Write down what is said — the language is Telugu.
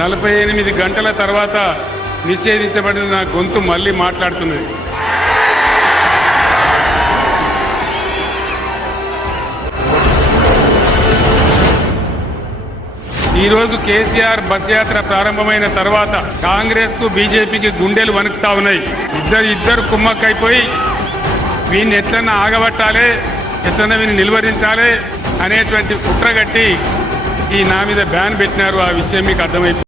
48 గంటల తర్వాత నిషేధించబడిన నా గొంతు మళ్ళీ మాట్లాడుతున్నది. ఈరోజు కేసీఆర్ బస్ యాత్ర ప్రారంభమైన తర్వాత కాంగ్రెస్ కు బీజేపీకి గుండెలు వణుకుతా ఉన్నాయి. ఇద్దరు కుమ్మక్కైపోయి వీడిని ఎట్లన్నా ఆగబట్టాలి, ఎట్లన్నా వీడిని నిలువరించాలి అనేటువంటి కుట్రగట్టి ఈ నా మీద బ్యాన్ పెట్టినారు. ఆ విషయం మీకు అర్థమైపోయింది.